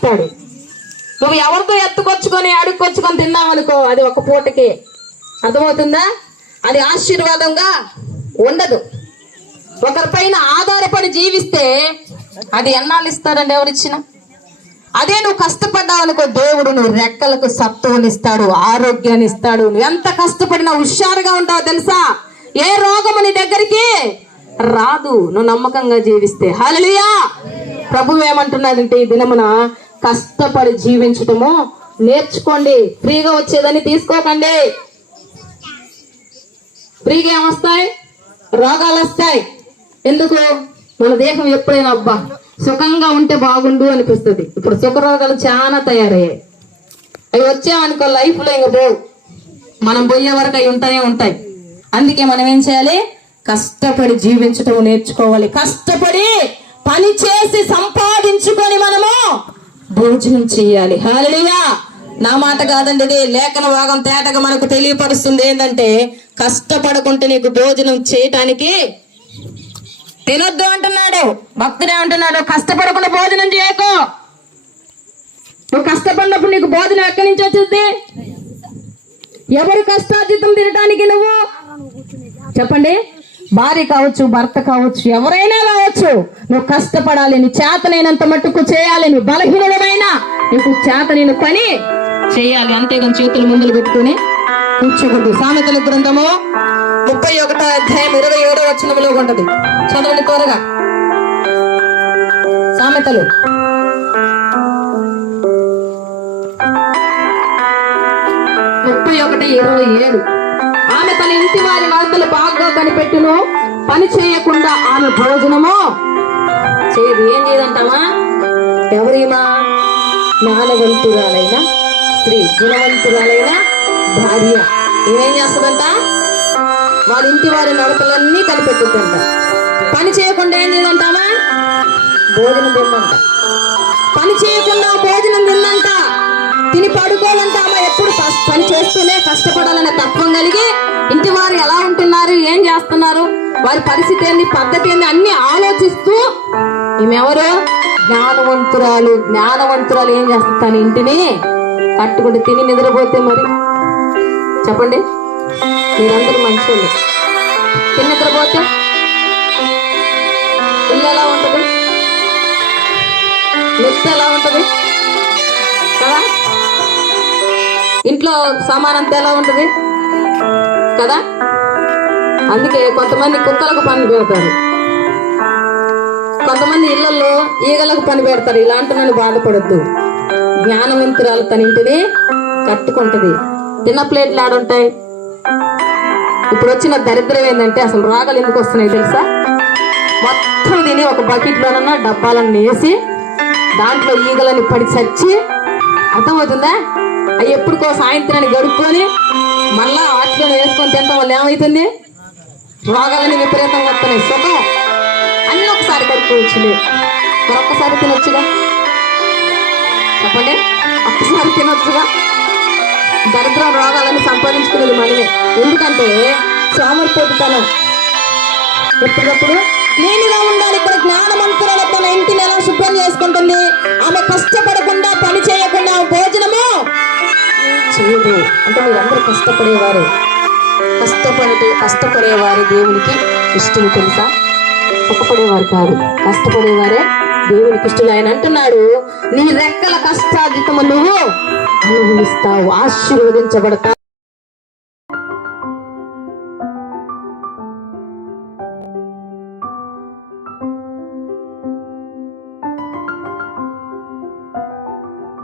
చేస్తాడు. నువ్వు ఎవరితో ఎత్తుకొచ్చుకొని అడుక్కొచ్చుకొని తిన్నావనుకో అది ఒక పూటకి. అర్థమవుతుందా? అది ఆశీర్వాదంగా ఉండదు. ఒకరిపైన ఆధారపడి జీవిస్తే అది ఎన్నాళ్ళు ఇస్తాడండి ఎవరిచ్చిన? అదే నువ్వు కష్టపడ్డావు అనుకో దేవుడు నువ్వు రెక్కలకు సత్తువని ఇస్తాడు ఆరోగ్యాన్ని ఇస్తాడు. నువ్వు ఎంత కష్టపడినా హుషారుగా ఉంటావు తెలుసా? ఏ రోగము నీ దగ్గరికి రాదు. నువ్వు నమ్మకంగా జీవిస్తే. హల్లెలూయా! ప్రభు ఏమంటున్నాడంటే ఈ దినమున కష్టపడి జీవించటము నేర్చుకోండి. ఫ్రీగా వచ్చేదని తీసుకోకండి. ఫ్రీగా ఏమొస్తాయి రోగాలు వస్తాయి. ఎందుకు? మన దేహం ఎప్పుడైనా అబ్బా సుఖంగా ఉంటే బాగుండు అనిపిస్తుంది. ఇప్పుడు సుఖ రోగాలు చాలా తయారయ్యాయి. అవి వచ్చామనుకో లైఫ్లో ఇంక పోవు. మనం పోయే వరకు అవి ఉంటానే ఉంటాయి. అందుకే మనం ఏం చేయాలి? కష్టపడి జీవించటం నేర్చుకోవాలి. కష్టపడి పని చేసి సంపాదించుకొని మనము భోజనం చేయాలి. హాలలియా నా మాట కాదండి ఇది. లేఖన భాగం తేటగా మనకు తెలియపరుస్తుంది ఏంటంటే కష్టపడకుంటే నీకు భోజనం చేయటానికి తినొద్దు అంటున్నాడు. భక్తుడే అంటున్నాడు కష్టపడకుండా భోజనం చేయకు. నువ్వు కష్టపడినప్పుడు నీకు భోజనం ఎక్కడి నుంచి వచ్చింది? ఎవరు కష్టార్జితం తినటానికి నువ్వు? చెప్పండి. భార్య కావచ్చు భర్త కావచ్చు ఎవరైనా కావచ్చు నువ్వు కష్టపడాలి నీ చేతనైనంత మట్టుకు చేయాలి నీ బలహీనమైన నీకు చేతనైన పని చేయాలి. అంతేగాని చేతులు ముందులు పెట్టుకుని కూర్చోకూడదు. సామెతల గ్రంథము ముప్పై ఒకటో అధ్యాయం ఇరవై ఏడో వచనంలో ఉండదు చదవండి త్వరగా. సామెతలు. ముప్పై ఒకటి ఇరవై ఏడు. ఆమె తన ఇంటి వారి కనిపెట్టును పని చేయకుండా ఆమె భోజనము. చేయదు ఏం చేయదంటావా? ఎవరిమా? జ్ఞానవంతురాలైన స్త్రీ గుణవంతురాలైన భార్య. ఏమేం చేస్తుందంట? వాళ్ళ ఇంటి వారి నడకలన్నీ కనిపెట్టుద్దంట పని చేయకుండా ఏం చేయదంటావా భోజనం తిందంట. పని చేయకుండా భోజనం తిందంట. తిని పడుకోవాలంటే ఆమె ఎప్పుడు పని చేస్తూనే కష్టపడాలనే తత్వం కలిగి చేస్తున్నారు? వారి పరిస్థితి ఏంది పద్ధతి ఏంది అన్ని ఆలోచిస్తూ ఈమెవరు? జ్ఞానవంతురాలు జ్ఞానవంతురాలు ఏం చేస్తుంది తన ఇంటిని కట్టుకుంటే తిని నిద్రపోతే మరి? చెప్పండి. మీరందరూ మంచోళ్ళు. తిని నిద్రపోతే? ఇల్లు ఎలా ఉంటుంది? నెక్స్ట్ ఎలా ఉంటుంది? కదా? ఇంట్లో సామానంతా ఎలా ఉంటుంది? కదా? అందుకే కొంతమంది కుక్కలకు పని పెడతారు. కొంతమంది ఇళ్ళలో ఈగలకు పని పెడతారు. ఇలాంటి నన్ను బాధపడద్దు. జ్ఞానవంతురాలు తన ఇంటిని కట్టుకుంటది. తిన్న ప్లేట్లు ఆడుంటాయి. ఇప్పుడు వచ్చిన దరిద్రం ఏంటంటే అసలు రాగలు ఎందుకు వస్తున్నాయి తెలుసా? మొత్తం తిని ఒక బకెట్లోనన్నా డబ్బాలను వేసి దాంట్లో ఈగలని పడి చచ్చి అర్థమవుతుందా? అవి ఎప్పుడుకో సాయంత్రాన్ని గడుపుకొని మళ్ళా వాటిలో వేసుకొని తింటాం వల్ల ఏమవుతుంది? రోగాలని విపరీతంగా వస్తున్నాయి. సుఖం అన్ని ఒకసారి కడుక్కోవచ్చులే. మరొక్కసారి తినొచ్చుగా చెప్పండి? ఒక్కసారి తినొచ్చుగా? దరిద్ర రోగాలని సంపాదించుకునేది మనమే. ఎందుకంటే సోమరిపోతుతనం ఎప్పటికప్పుడు నేనుగా ఉండాలి. ఇక్కడ జ్ఞానమంతురాలు తన ఇంటిని ఎలా శుభ్రం చేసుకుంటుంది. ఆమె కష్టపడకుండా పని చేయకుండా భోజనము చేయదు. అంటే మీరందరూ కష్టపడేవారు. కష్టపడేవారే దేవునికి ఇష్టం తెలుసా? సుఖపడేవారు కాదు. కష్టపడేవారే దేవునికి ఇష్టం ఆయన అంటున్నాడు నీ రెక్కల కష్టాజితము నువ్వు అనుభవిస్తావు ఆశీర్వదించబడతావు.